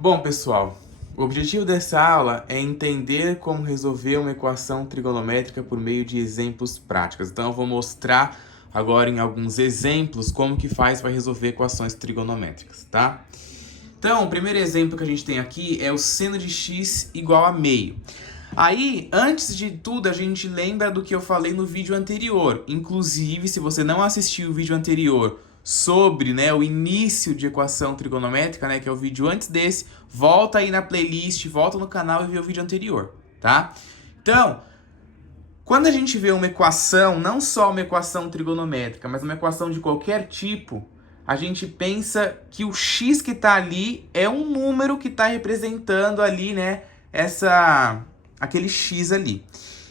Bom, pessoal, o objetivo dessa aula é entender como resolver uma equação trigonométrica por meio de exemplos práticos. Então, eu vou mostrar agora em alguns exemplos como que faz para resolver equações trigonométricas, tá? Então, o primeiro exemplo que a gente tem aqui é o seno de x igual a meio. Aí, antes de tudo, a gente lembra do que eu falei no vídeo anterior. Inclusive, se você não assistiu o vídeo anterior sobre, o início de equação trigonométrica, que é o vídeo antes desse, volta aí na playlist, volta no canal e vê o vídeo anterior, tá? Então, quando a gente vê uma equação, não só uma equação trigonométrica, mas uma equação de qualquer tipo, a gente pensa que o x que está ali é um número que está representando ali, aquele x ali.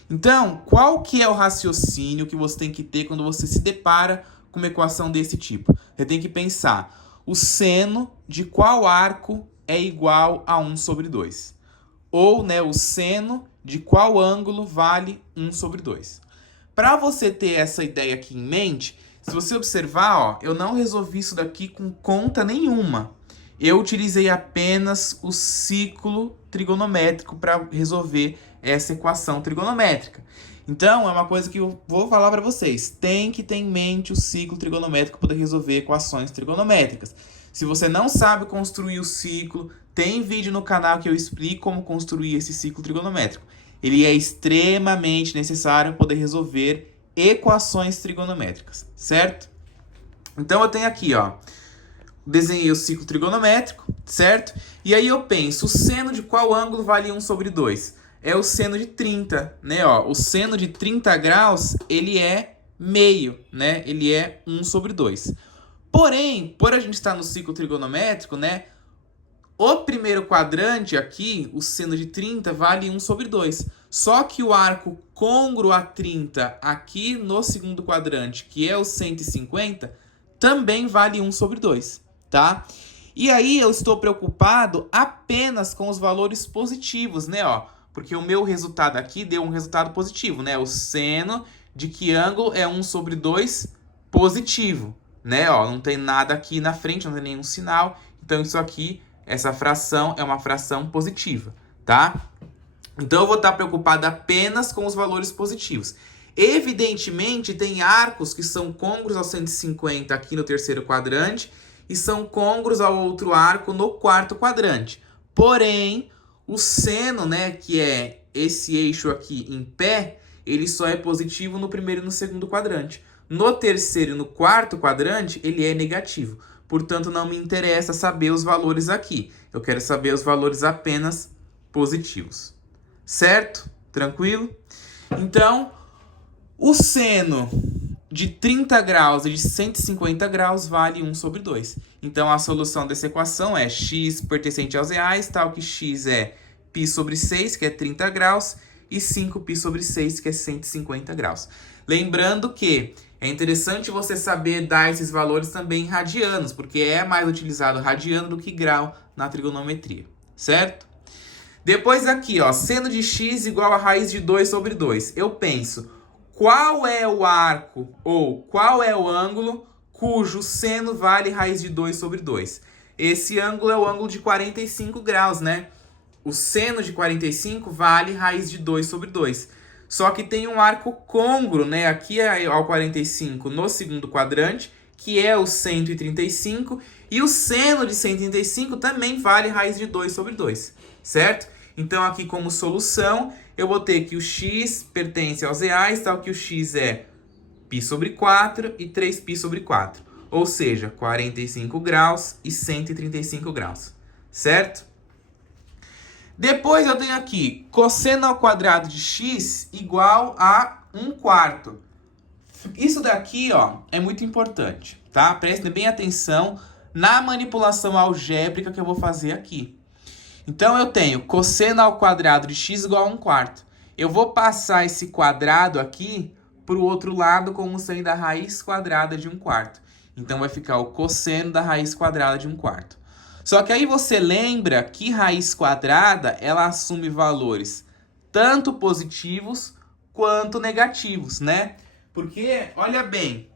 Então, qual que é o raciocínio que você tem que ter quando você se depara com uma equação desse tipo? Você tem que pensar, o seno de qual arco é igual a 1 sobre 2? Ou, o seno de qual ângulo vale 1 sobre 2? Para você ter essa ideia aqui em mente, se você observar, eu não resolvi isso daqui com conta nenhuma. Eu utilizei apenas o ciclo trigonométrico para resolver essa equação trigonométrica. Então, é uma coisa que eu vou falar para vocês. Tem que ter em mente o ciclo trigonométrico para poder resolver equações trigonométricas. Se você não sabe construir o ciclo, tem vídeo no canal que eu explico como construir esse ciclo trigonométrico. Ele é extremamente necessário para poder resolver equações trigonométricas, certo? Então, eu tenho aqui, desenhei o ciclo trigonométrico, certo? E aí eu penso, o seno de qual ângulo vale 1 sobre 2? É o seno de 30, O seno de 30 graus, ele é meio, Ele é 1 sobre 2. Porém, por a gente estar no ciclo trigonométrico, o primeiro quadrante aqui, o seno de 30, vale 1 sobre 2. Só que o arco côngruo a 30 aqui no segundo quadrante, que é o 150, também vale 1 sobre 2, tá? E aí eu estou preocupado apenas com os valores positivos, Porque o meu resultado aqui deu um resultado positivo, O seno de que ângulo é 1 sobre 2 positivo, Não tem nada aqui na frente, não tem nenhum sinal. Então isso aqui, essa fração é uma fração positiva, tá? Então eu vou estar preocupado apenas com os valores positivos. Evidentemente, tem arcos que são côngruos ao 150 aqui no terceiro quadrante e são côngruos ao outro arco no quarto quadrante. Porém, o seno, que é esse eixo aqui em pé, ele só é positivo no primeiro e no segundo quadrante. No terceiro e no quarto quadrante, ele é negativo. Portanto, não me interessa saber os valores aqui. Eu quero saber os valores apenas positivos. Certo? Tranquilo? Então, o seno de 30 graus e de 150 graus vale 1 sobre 2. Então, a solução dessa equação é x pertencente aos reais, tal que x é π sobre 6, que é 30 graus, e 5π sobre 6, que é 150 graus. Lembrando que é interessante você saber dar esses valores também em radianos, porque é mais utilizado radiano do que grau na trigonometria, certo? Depois aqui, seno de x igual a raiz de 2 sobre 2. Eu penso, qual é o arco ou qual é o ângulo cujo seno vale raiz de 2 sobre 2? Esse ângulo é o ângulo de 45 graus, O seno de 45 vale raiz de 2 sobre 2. Só que tem um arco côngruo, Aqui é ao 45 no segundo quadrante, que é o 135. E o seno de 135 também vale raiz de 2 sobre 2, certo? Então, aqui como solução, eu vou ter que o x pertence aos reais, tal que o x é π sobre 4 e 3π sobre 4. Ou seja, 45 graus e 135 graus, certo? Depois eu tenho aqui cosseno ao quadrado de x igual a 1/4. Isso daqui, é muito importante, tá? Prestem bem atenção na manipulação algébrica que eu vou fazer aqui. Então, eu tenho cosseno ao quadrado de x igual a 1/4. Eu vou passar esse quadrado aqui para o outro lado como sendo a raiz quadrada de 1/4. Então, vai ficar o cosseno da raiz quadrada de 1/4. Só que aí você lembra que raiz quadrada, ela assume valores tanto positivos quanto negativos, Porque, olha bem,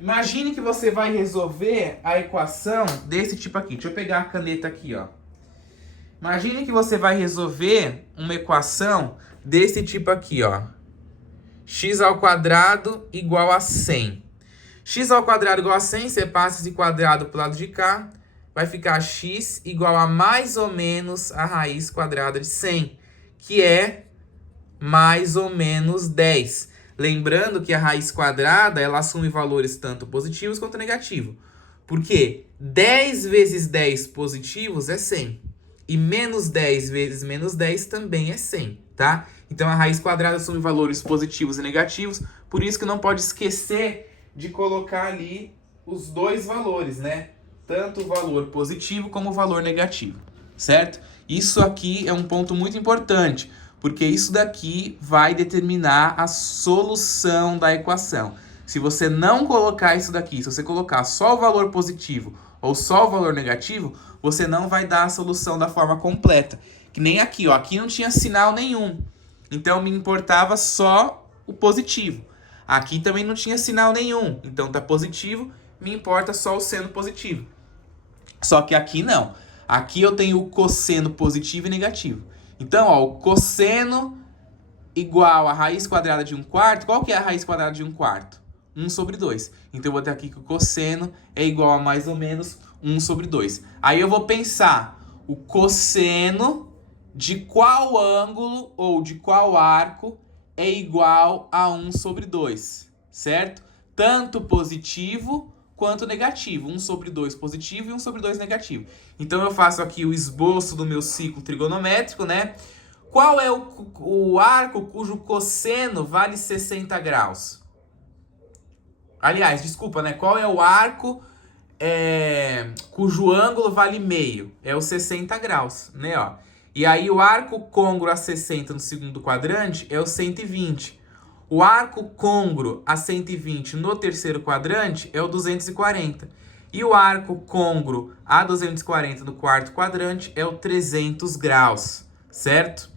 imagine que você vai resolver a equação desse tipo aqui. Deixa eu pegar a caneta aqui, Imagine que você vai resolver uma equação desse tipo aqui, ó. X ao quadrado igual a 100. X ao quadrado igual a 100, você passa esse quadrado para o lado de cá, vai ficar x igual a mais ou menos a raiz quadrada de 100, que é mais ou menos 10. Lembrando que a raiz quadrada, ela assume valores tanto positivos quanto negativos. Porque 10 vezes 10 positivos é 100. E menos 10 vezes menos 10 também é 100, tá? Então, a raiz quadrada assume valores positivos e negativos, por isso que não pode esquecer de colocar ali os dois valores, né? Tanto o valor positivo como o valor negativo, certo? Isso aqui é um ponto muito importante, porque isso daqui vai determinar a solução da equação. Se você não colocar isso daqui, se você colocar só o valor positivo ou só o valor negativo, você não vai dar a solução da forma completa. Que nem aqui, ó. Aqui não tinha sinal nenhum. Então, me importava só o positivo. Aqui também não tinha sinal nenhum. Então, tá positivo, me importa só o seno positivo. Só que aqui não. Aqui eu tenho o cosseno positivo e negativo. Então, ó, o cosseno igual a raiz quadrada de 1/4. Qual que é a raiz quadrada de 1/4? 1/2. Então, eu vou ter aqui que o cosseno é igual a mais ou menos 1/2. Aí eu vou pensar o cosseno de qual ângulo ou de qual arco é igual a 1/2, certo? Tanto positivo quanto negativo. 1/2 positivo e 1/2 negativo. Então, eu faço aqui o esboço do meu ciclo trigonométrico, né? Qual é o arco cujo cosseno vale 60 graus? Aliás, desculpa, né? Qual é o arco cujo ângulo vale meio? É o 60 graus, né? Ó. E aí, o arco côngruo a 60 no segundo quadrante é o 120. O arco côngruo a 120 no terceiro quadrante é o 240. E o arco côngruo a 240 no quarto quadrante é o 300 graus, certo?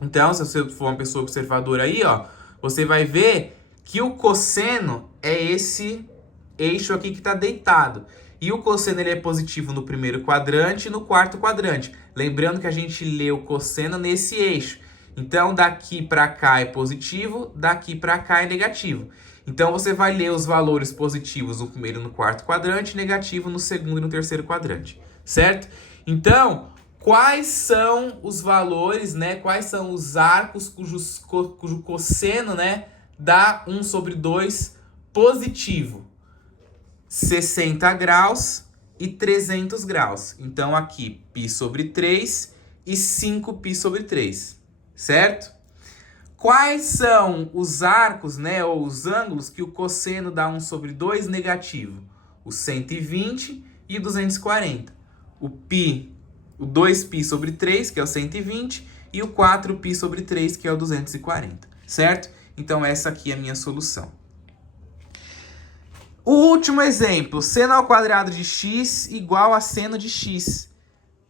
Então, se você for uma pessoa observadora aí, ó, você vai ver que o cosseno é esse eixo aqui que está deitado. E o cosseno ele é positivo no primeiro quadrante e no quarto quadrante. Lembrando que a gente lê o cosseno nesse eixo. Então, daqui para cá é positivo, daqui para cá é negativo. Então, você vai ler os valores positivos no primeiro e no quarto quadrante, negativo no segundo e no terceiro quadrante, certo? Então, quais são os valores, né? Quais são os arcos cujo cosseno, né, dá 1/2 positivo? 60 graus e 300 graus. Então, aqui, π/3 e 5π/3, certo? Quais são os arcos, né, ou os ângulos que o cosseno dá 1/2 negativo? O 120 e o 240. O 2π/3, que é o 120, e o 4π/3, que é o 240, certo? Então, essa aqui é a minha solução. O último exemplo, seno ao quadrado de x igual a seno de x.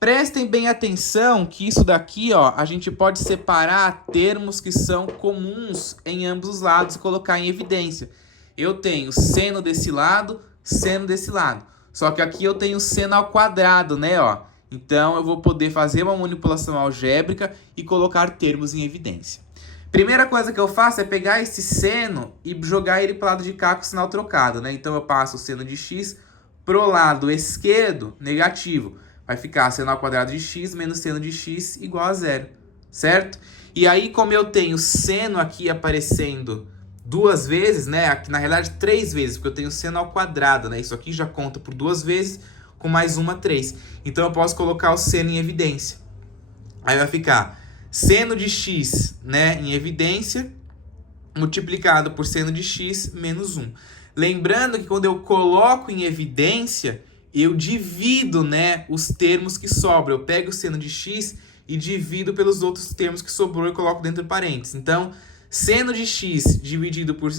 Prestem bem atenção que isso daqui, ó, a gente pode separar termos que são comuns em ambos os lados e colocar em evidência. Eu tenho seno desse lado, seno desse lado. Só que aqui eu tenho seno ao quadrado, né, ó. Então, eu vou poder fazer uma manipulação algébrica e colocar termos em evidência. Primeira coisa que eu faço é pegar esse seno e jogar ele para o lado de cá com o sinal trocado, né? Então, eu passo o seno de x pro lado esquerdo, negativo. Vai ficar seno ao quadrado de x menos seno de x igual a 0, certo? E aí, como eu tenho seno aqui aparecendo duas vezes, né? Aqui, na realidade, 3 vezes, porque eu tenho seno ao quadrado, né? Isso aqui já conta por 2 vezes, com mais uma, 3. Então, eu posso colocar o seno em evidência. Aí vai ficar seno de x, né, em evidência, multiplicado por seno de x menos 1. Lembrando que quando eu coloco em evidência, eu divido, né, os termos que sobram. Eu pego o seno de x e divido pelos outros termos que sobrou e coloco dentro de parênteses. Então, seno de x dividido por...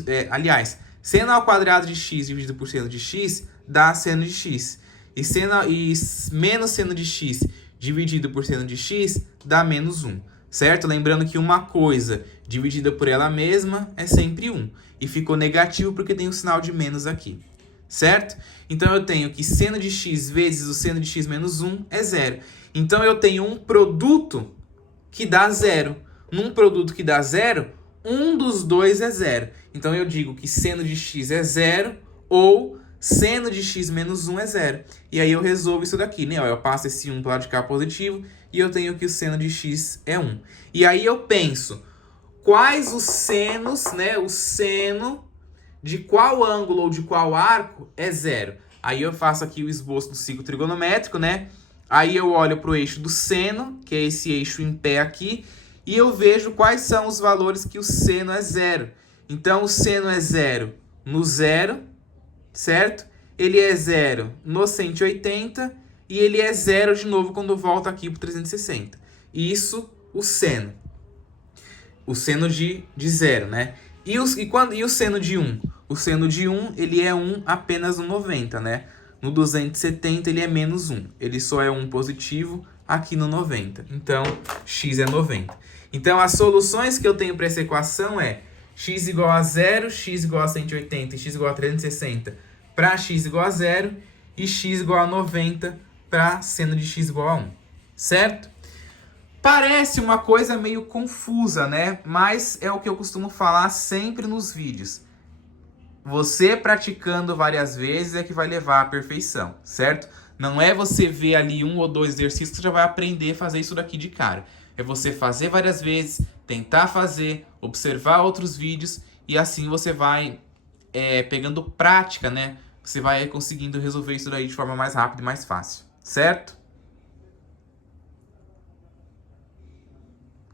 seno ao quadrado de x dividido por seno de x dá seno de x. E menos seno de x dividido por seno de x dá menos 1. Certo? Lembrando que uma coisa dividida por ela mesma é sempre 1. E ficou negativo porque tem o sinal de menos aqui. certo? Então eu tenho que seno de x vezes o seno de x menos 1 é zero. Então eu tenho um produto que dá zero. Num produto que dá zero, um dos dois é zero. Então eu digo que seno de x é zero ou seno de x menos 1 é zero. E aí eu resolvo isso daqui, né? Eu passo esse 1 para o lado de cá positivo e eu tenho que o seno de x é 1. E aí eu penso, quais os senos, né? O seno de qual ângulo ou de qual arco é zero. Aí eu faço aqui o esboço do ciclo trigonométrico, né? Aí eu olho para o eixo do seno, que é esse eixo em pé aqui, e eu vejo quais são os valores que o seno é zero. Então, o seno é zero no zero, certo? Ele é zero no 180 e ele é zero de novo quando volta aqui para o 360. Isso, o seno. O seno de zero, né? E o seno de 1? O seno de 1, ele é 1 apenas no 90, né? No 270 ele é menos 1. Ele só é 1 positivo aqui no 90. Então, x é 90. Então, as soluções que eu tenho para essa equação é x igual a 0, x igual a 180 e x igual a 360 para x igual a 0 e x igual a 90 para seno de x igual a 1. Certo? Parece uma coisa meio confusa, né? Mas é o que eu costumo falar sempre nos vídeos. Você praticando várias vezes é que vai levar à perfeição, certo? Não é você ver ali 1 ou 2 exercícios que você já vai aprender a fazer isso daqui de cara. É você fazer várias vezes, tentar fazer, observar outros vídeos e assim você vai pegando prática, né? Você vai conseguindo resolver isso daí de forma mais rápida e mais fácil, certo?